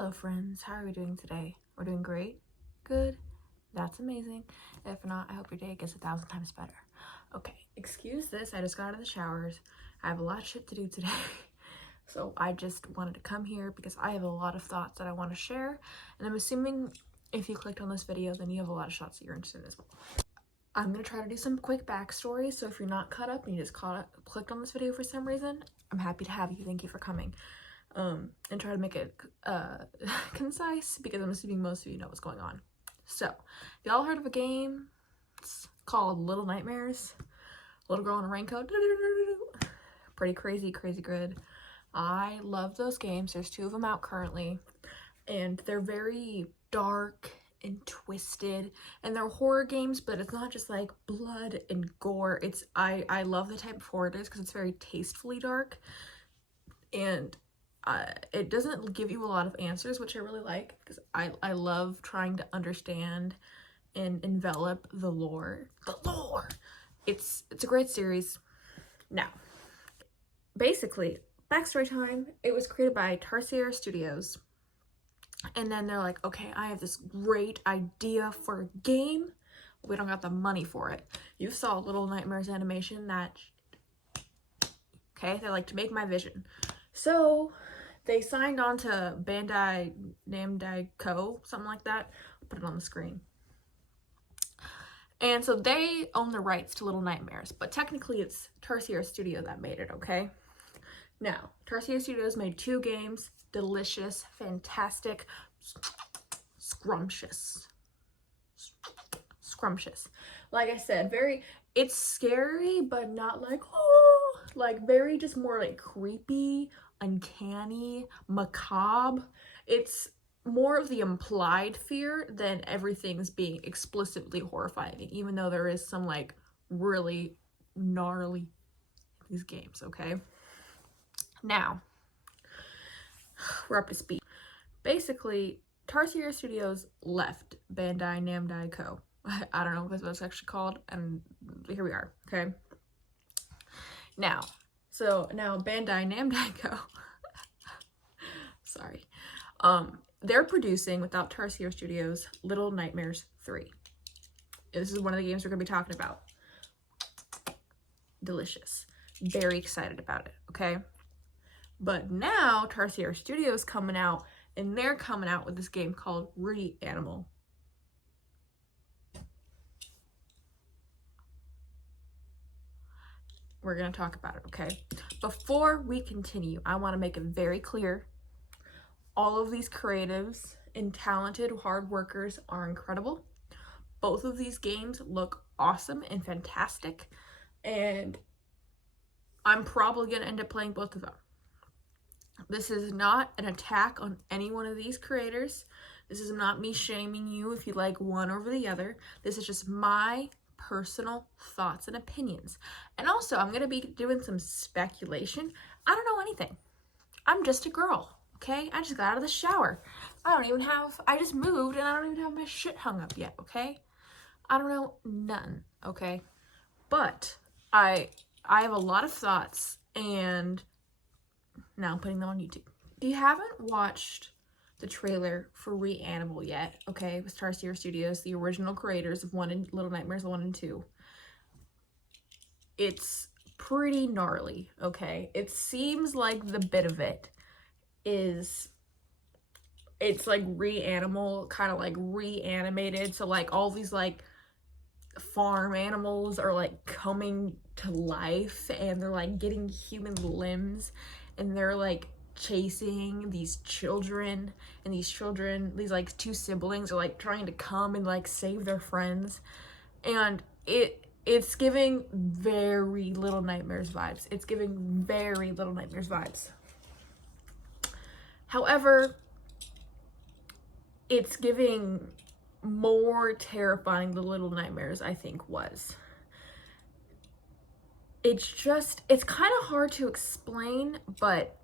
Hello friends, how are we doing today? We're doing great? Good? That's amazing. If not, I hope your day gets 1,000 times better. Okay, excuse this, I just got out of the showers. I have a lot of shit to do today. So I just wanted to come here because I have a lot of thoughts that I want to share. And I'm assuming if you clicked on this video, then you have a lot of shots that you're interested in as well. I'm going to try to do some quick backstory. So if you're not caught up and you just clicked on this video for some reason, I'm happy to have you. Thank you for coming. And try to make it concise because I'm assuming most of you know what's going on. So, y'all heard of a game? It's called Little Nightmares. Little girl in a raincoat. Pretty crazy good. I love those games. There's 2 of them out currently, and they're very dark and twisted, and they're horror games, but it's not just like blood and gore. It's I love the type of horror it is because it's very tastefully dark, and it doesn't give you a lot of answers, which I really like because I love trying to understand and envelop the lore. It's a great series. Now, basically, backstory time. It was created by Tarsier Studios, and then they're like, okay, I have this great idea for a game. We don't got the money for it. You saw Little Nightmares animation that, okay, they're like, to make my vision. So they signed on to Bandai Namco Co., something like that. I'll put it on the screen. And so they own the rights to Little Nightmares, but technically it's Tarsier Studio that made it, okay? Now, Tarsier Studios made 2 games, delicious, fantastic, scrumptious. Like I said, it's scary, but not like, oh, like very just more like creepy, uncanny, macabre. It's more of the implied fear than everything's being explicitly horrifying, even though there is some like really gnarly these games, okay? Now, we're up to speed. Basically, Tarsier Studios left Bandai Namco Co. I don't know what that's actually called, and here we are, okay? Now Bandai Namco Co. Sorry. They're producing, without Tarsier Studios, Little Nightmares 3. This is one of the games we're going to be talking about. Delicious. Very excited about it, okay? But now Tarsier Studios coming out, and they're coming out with this game called ReAnimal. We're going to talk about it, okay? Before we continue, I want to make it very clear. All of these creatives and talented hard workers are incredible. Both of these games look awesome and fantastic, and I'm probably going to end up playing both of them. This is not an attack on any one of these creators. This is not me shaming you if you like one over the other. This is just my personal thoughts and opinions. And also, I'm going to be doing some speculation. I don't know anything. I'm just a girl, okay? I just got out of the shower. I just moved and I don't even have my shit hung up yet, okay? I don't know none, okay? But I have a lot of thoughts, and now I'm putting them on YouTube. If you haven't watched the trailer for ReAnimal yet, okay, with Tarsier Studios, the original creators of Little Nightmares 1 and 2, it's pretty gnarly, okay? It seems like the bit of it is, it's like ReAnimal, kind of like reanimated, so like all these like farm animals are like coming to life, and they're like getting human limbs, and they're like chasing these children, and these like 2 siblings are like trying to come and like save their friends, and it's giving very Little Nightmares vibes. It's giving very Little Nightmares vibes. However, it's giving more terrifying than Little Nightmares, I think, was. It's kind of hard to explain, but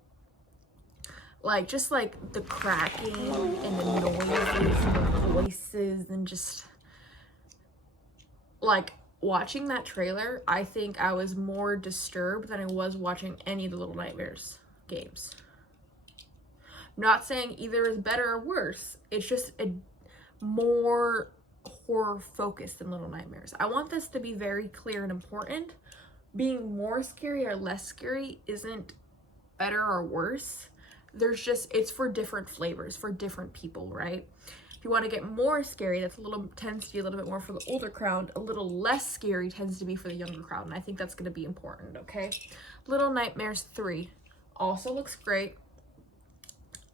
like, just like the cracking and the noises and the voices, and just like watching that trailer, I think I was more disturbed than I was watching any of the Little Nightmares games. not saying either is better or worse. It's just a more horror focused than Little Nightmares. I want this to be very clear and important. Being more scary or less scary isn't better or worse. There's just, it's for different flavors, for different people, right? If you want to get more scary, tends to be a little bit more for the older crowd. A little less scary tends to be for the younger crowd, and I think that's going to be important, okay? Little Nightmares 3 also looks great.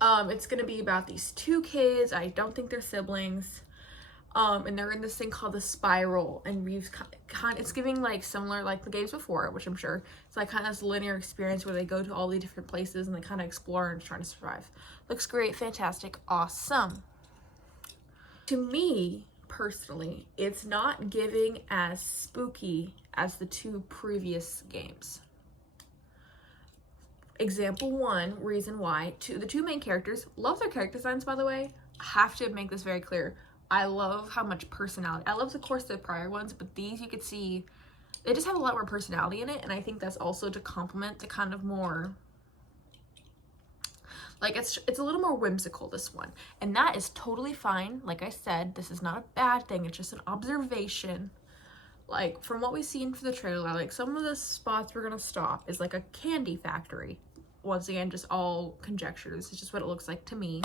It's going to be about these two kids. I don't think they're siblings. And they're in this thing called the Spiral, and it's giving like similar like the games before, which I'm sure it's like kind of this linear experience where they go to all the different places and they kind of explore and trying to survive. Looks great, fantastic, awesome. To me personally, it's not giving as spooky as the two previous games. Example one, reason why. The two main characters, love their character designs, by the way. I have to make this very clear. I love how much personality. I love, of course, the prior ones, but these you could see, they just have a lot more personality in it, and I think that's also to complement the kind of more, like, it's a little more whimsical, this one. And that is totally fine. Like I said, this is not a bad thing. It's just an observation. Like, from what we've seen for the trailer, like, some of the spots we're gonna stop is like a candy factory. Once again, just all conjectures. It's just what it looks like to me.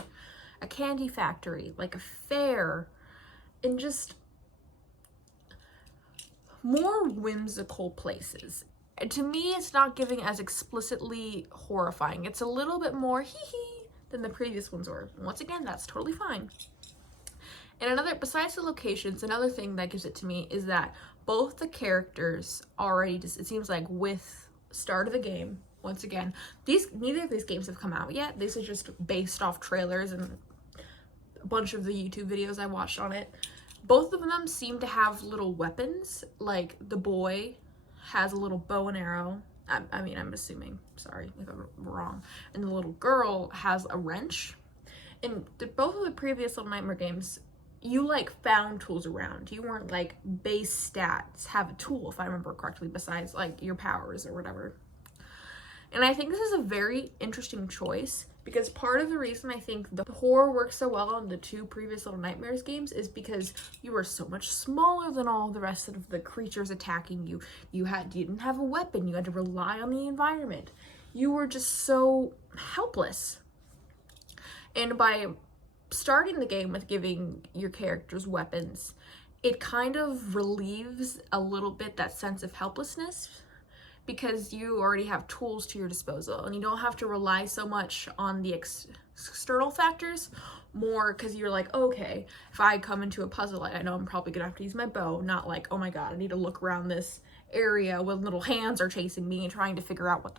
A candy factory, like a fair, and just more whimsical places. And to me, it's not giving as explicitly horrifying. It's a little bit more hee-hee than the previous ones were. And once again, that's totally fine. And besides the locations, another thing that gives it to me is that both the characters already, it seems like with start of the game, once again, neither of these games have come out yet. This is just based off trailers and a bunch of the YouTube videos I watched on it. Both of them seem to have little weapons. Like, the boy has a little bow and arrow. I mean, I'm assuming, sorry if I'm wrong. And the little girl has a wrench. And both of the previous Little Nightmare games, you like found tools around. You weren't like base stats have a tool, if I remember correctly, besides like your powers or whatever. And I think this is a very interesting choice, because part of the reason I think the horror works so well on the two previous Little Nightmares games is because you were so much smaller than all the rest of the creatures attacking you. You didn't have a weapon. You had to rely on the environment. You were just so helpless. And by starting the game with giving your characters weapons, it kind of relieves a little bit that sense of helplessness, because you already have tools to your disposal and you don't have to rely so much on the external factors, more because you're like, okay, if I come into a puzzle, I know I'm probably gonna have to use my bow, not like, oh my god, I need to look around this area when little hands are chasing me and trying to figure out what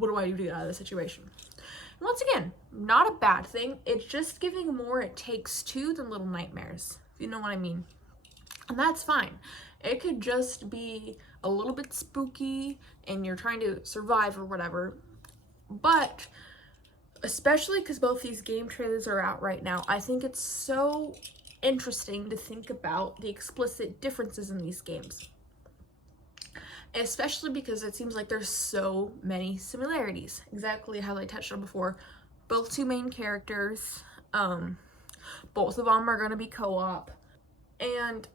do I do to get out of the situation. And once again, not a bad thing. It's just giving more It Takes Two than Little Nightmares, if you know what I mean. And that's fine. It could just be a little bit spooky and you're trying to survive or whatever. But especially because both these game trailers are out right now, I think it's so interesting to think about the explicit differences in these games. Especially because it seems like there's so many similarities. Exactly how I touched on before. Both two main characters, both of them are going to be co-op, and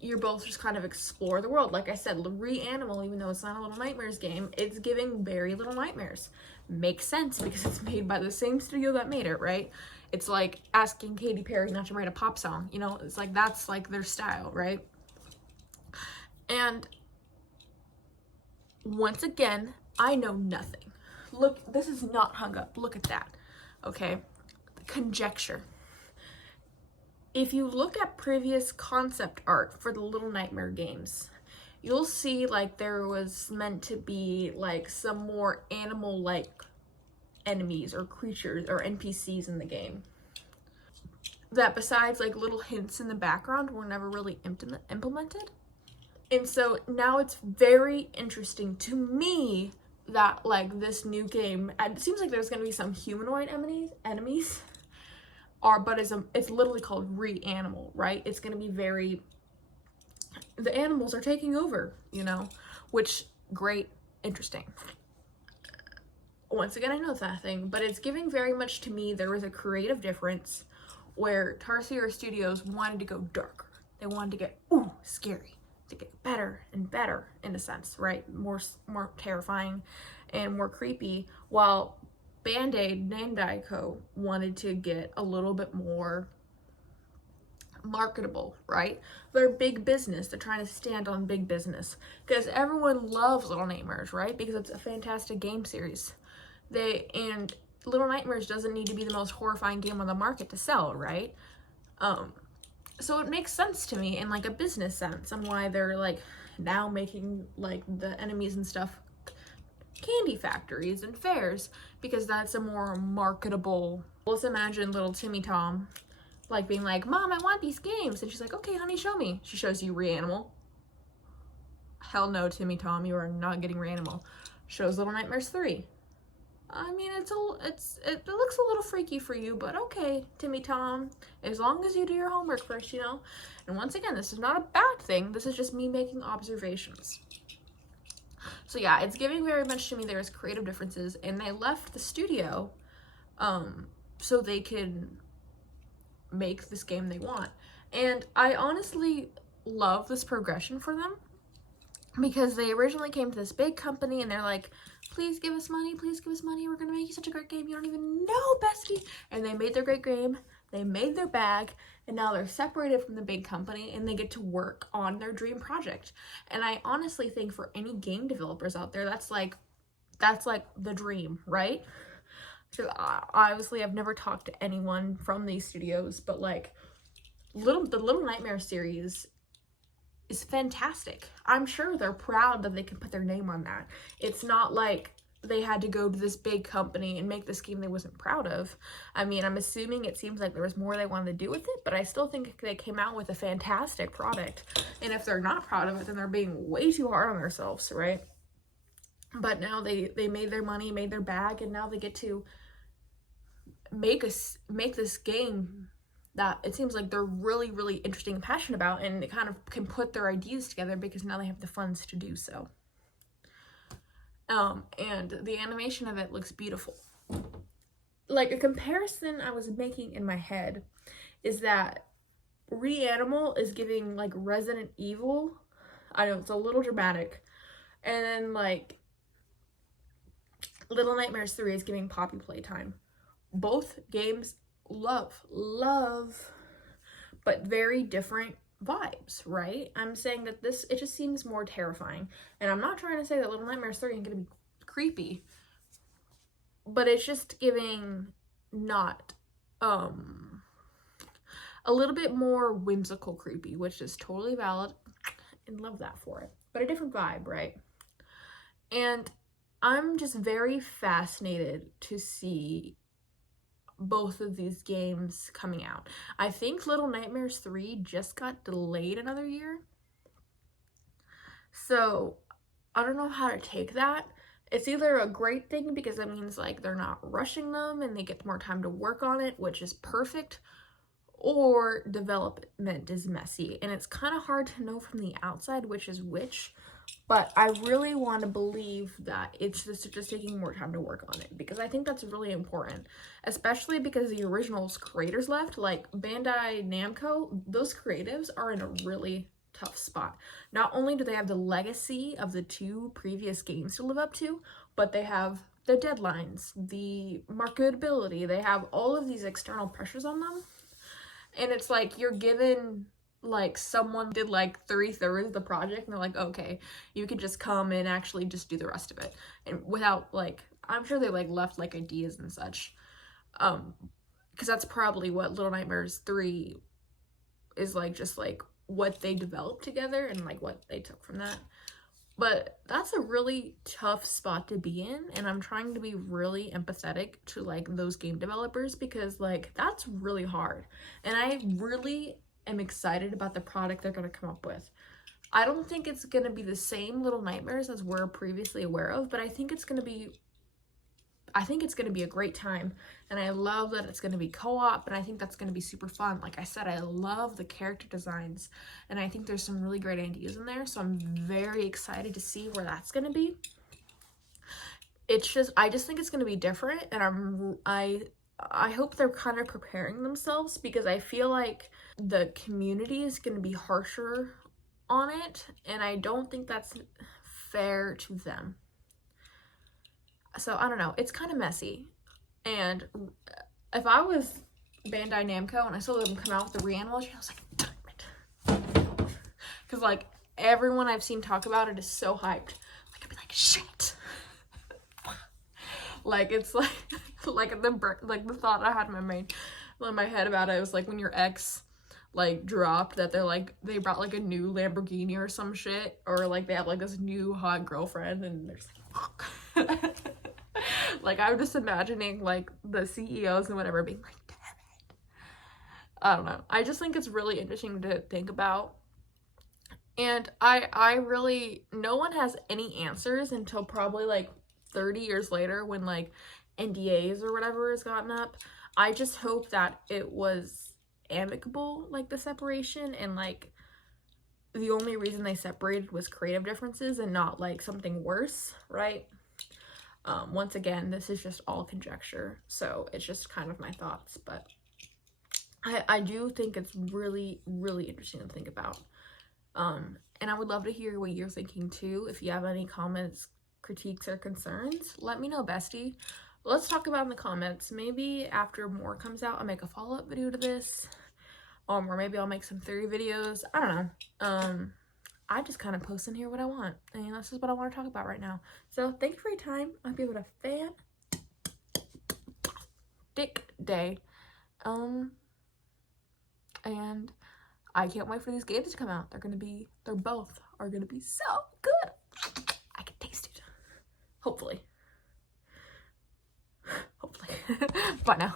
you're both just kind of explore the world. Like I said, ReAnimal, even though it's not a Little Nightmares game, it's giving very Little Nightmares. Makes sense because it's made by the same studio that made it, right? It's like asking Katy Perry not to write a pop song, you know? It's like, that's like their style, right? And once again, I know nothing. Look, this is not hung up. Look at that, okay? Conjecture. If you look at previous concept art for the Little Nightmare games, you'll see like there was meant to be like some more animal-like enemies or creatures or NPCs in the game, that besides like little hints in the background were never really implemented. And so now it's very interesting to me that like this new game, it seems like there's going to be some humanoid enemies. But it's literally called ReAnimal, right? It's going to be the animals are taking over, you know, which, great, interesting. once again, I know that thing, but it's giving very much to me there was a creative difference where Tarsier Studios wanted to go darker. They wanted to get, ooh, scary, to get better and better in a sense, right? More terrifying and more creepy, while Bandai Co. wanted to get a little bit more marketable, right? They're big business. They're trying to stand on big business because everyone loves Little Nightmares, right? Because it's a fantastic game series. And Little Nightmares doesn't need to be the most horrifying game on the market to sell, right? So it makes sense to me in like a business sense on why they're like now making like the enemies and stuff candy factories and fairs, because that's a more marketable. Let's imagine little Timmy Tom like being like, Mom, I want these games, and she's like, okay honey, show me. She shows you ReAnimal. Hell no, Timmy Tom, you are not getting ReAnimal. Shows Little Nightmares 3. I mean, it looks a little freaky for you, but okay, Timmy Tom, as long as you do your homework first, you know? And once again, this is not a bad thing. This is just me making observations. So yeah, it's giving very much to me there's creative differences, and they left the studio so they could make this game they want. And I honestly love this progression for them, because they originally came to this big company and they're like, please give us money, we're gonna make you such a great game, you don't even know, bestie. And they made their great game, they made their bag, and now they're separated from the big company and they get to work on their dream project. And I honestly think for any game developers out there, that's like the dream, right? So obviously I've never talked to anyone from these studios, but like the Little Nightmare series is fantastic. I'm sure they're proud that they can put their name on that. It's not like they had to go to this big company and make this game they wasn't proud of. I mean, I'm assuming it seems like there was more they wanted to do with it, but I still think they came out with a fantastic product. And if they're not proud of it, then they're being way too hard on themselves, right? But now they made their money, made their bag, and now they get to make this game that it seems like they're really, really interesting and passionate about, and it kind of can put their ideas together because now they have the funds to do so. And the animation of it looks beautiful. Like, a comparison I was making in my head is that ReAnimal is giving like Resident Evil. I know it's a little dramatic. And then like Little Nightmares 3 is giving Poppy Playtime. Both games love, but very different vibes, right? I'm saying that it just seems more terrifying. And I'm not trying to say that Little Nightmares 3 is going to be creepy, but it's just giving not a little bit more whimsical creepy, which is totally valid and love that for it, but a different vibe, right? And I'm just very fascinated to see both of these games coming out. I think Little Nightmares 3 just got delayed another year. So I don't know how to take that. It's either a great thing because it means like they're not rushing them and they get more time to work on it, which is perfect, or development is messy. And it's kind of hard to know from the outside which is which. But I really want to believe that it's just taking more time to work on it, because I think that's really important, especially because the original's creators left. Like Bandai Namco, those creatives are in a really tough spot. Not only do they have the legacy of the 2 previous games to live up to, but they have the deadlines, the marketability, they have all of these external pressures on them. And it's like you're given, like, someone did like 3/3 of the project and they're like, okay, you could just come and actually just do the rest of it. And without, like, I'm sure they like left like ideas and such, because that's probably what Little Nightmares 3 is like, just like what they developed together and like what they took from that. But that's a really tough spot to be in, and I'm trying to be really empathetic to like those game developers, because like that's really hard. And I really am excited about the product they're going to come up with. I don't think it's going to be the same Little Nightmares as we're previously aware of, but I think it's going to be a great time. And I love that it's going to be co-op, and I think that's going to be super fun. Like I said, I love the character designs, and I think there's some really great ideas in there, so I'm very excited to see where that's going to be. I just think it's going to be different, and I hope they're kind of preparing themselves, because I feel like the community is going to be harsher on it, and I don't think that's fair to them. So I don't know, it's kind of messy. And if I was Bandai Namco and I saw them come out with the ReAnimal, I was like, damn it. Because like everyone I've seen talk about it is so hyped. Like I'd be like, shit. Like it's like the thought I had in my head about it was like when your ex like dropped that they brought like a new Lamborghini or some shit, or like they have like this new hot girlfriend and they're just like, fuck. Like I'm just imagining like the CEOs and whatever being like, damn it. I don't know. I just think it's really interesting to think about. And I really, no one has any answers until probably like 30 years later when like NDAs or whatever has gotten up. I just hope that it was amicable, like the separation, and like the only reason they separated was creative differences and not like something worse, right? Once again, this is just all conjecture, so it's just kind of my thoughts, but I do think it's really, really interesting to think about. And I would love to hear what you're thinking too. If you have any comments, critiques, or concerns, let me know, bestie. Let's talk about in the comments. Maybe after more comes out, I'll make a follow-up video to this. Or maybe I'll make some theory videos. I don't know. I just kind of post in here what I want. And this is what I want to talk about right now. So thank you for your time. I hope you have a fantastic day. And I can't wait for these games to come out. They're both are gonna be so good. I can taste it. Hopefully. Bye now.